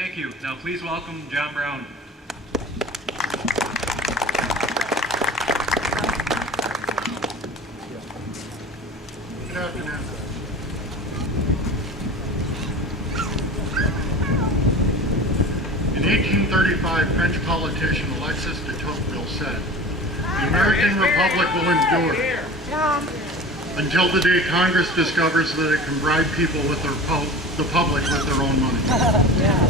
Thank you. Now please welcome John Brown. Good afternoon. In 1835, French politician Alexis de Tocqueville said, "The American Republic will endure until the day Congress discovers that it can bribe people with the public with their own money."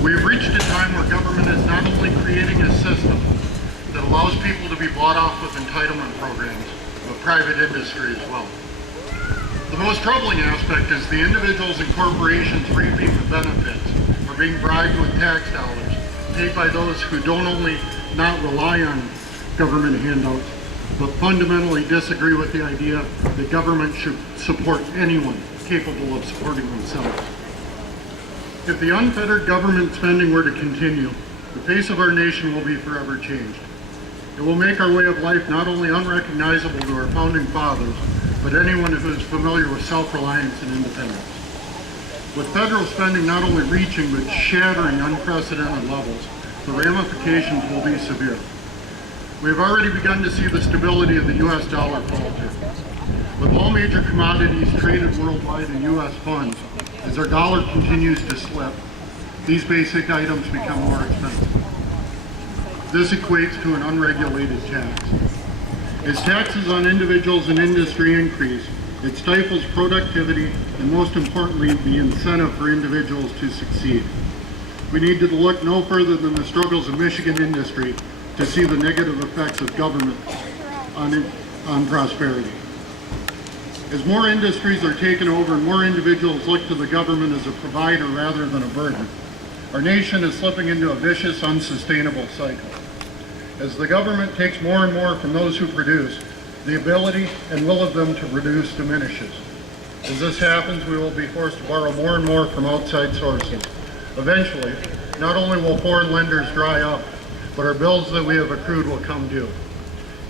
We have reached a time where government is not only creating a system that allows people to be bought off with entitlement programs, but private industry as well. The most troubling aspect is the individuals and corporations reaping the benefits are being bribed with tax dollars paid by those who don't only not rely on government handouts, but fundamentally disagree with the idea that government should support anyone capable of supporting themselves. If the unfettered government spending were to continue, the face of our nation will be forever changed. It will make our way of life not only unrecognizable to our founding fathers, but anyone who is familiar with self-reliance and independence. With federal spending not only reaching but shattering unprecedented levels, the ramifications will be severe. We have already begun to see the stability of the U.S. dollar falter. With all major commodities traded worldwide in U.S. funds, as our dollar continues to slip, these basic items become more expensive. This equates to an unregulated tax. As taxes on individuals and industry increase, it stifles productivity and, most importantly, the incentive for individuals to succeed. We need to look no further than the struggles of Michigan industry to see the negative effects of government on prosperity. As more industries are taken over and more individuals look to the government as a provider rather than a burden, our nation is slipping into a vicious, unsustainable cycle. As the government takes more and more from those who produce, the ability and will of them to produce diminishes. As this happens, we will be forced to borrow more and more from outside sources. Eventually, not only will foreign lenders dry up, but our bills that we have accrued will come due.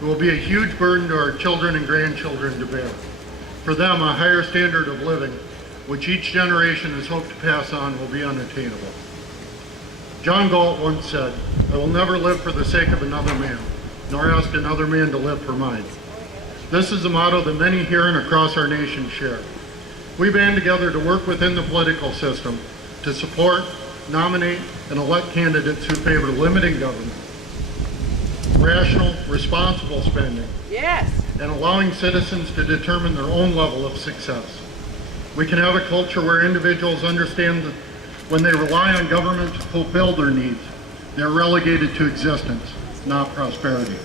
It will be a huge burden to our children and grandchildren to bear. For them, a higher standard of living, which each generation has hoped to pass on, will be unattainable. John Galt once said, "I will never live for the sake of another man, nor ask another man to live for mine." This is a motto that many here and across our nation share. We band together to work within the political system to support, nominate, and elect candidates who favor limiting government, rational, responsible spending, and allowing citizens to determine their own level of success. We can have a culture where individuals understand that when they rely on government to fulfill their needs, they are relegated to existence, not prosperity.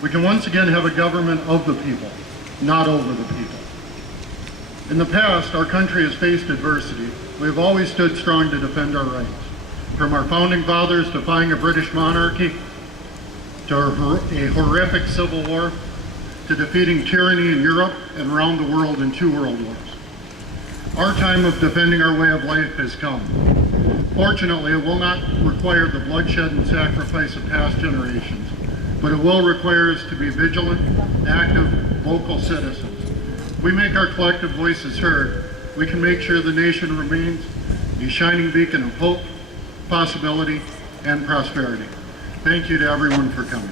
We can once again have a government of the people, not over the people. In the past, our country has faced adversity. We have always stood strong to defend our rights. From our founding fathers defying a British monarchy, to a horrific civil war, to defeating tyranny in Europe and around the world in 2 world wars. Our time of defending our way of life has come. Fortunately, it will not require the bloodshed and sacrifice of past generations, but it will require us to be vigilant, active, vocal citizens. If we make our collective voices heard, we can make sure the nation remains a shining beacon of hope, possibility, and prosperity. Thank you to everyone for coming.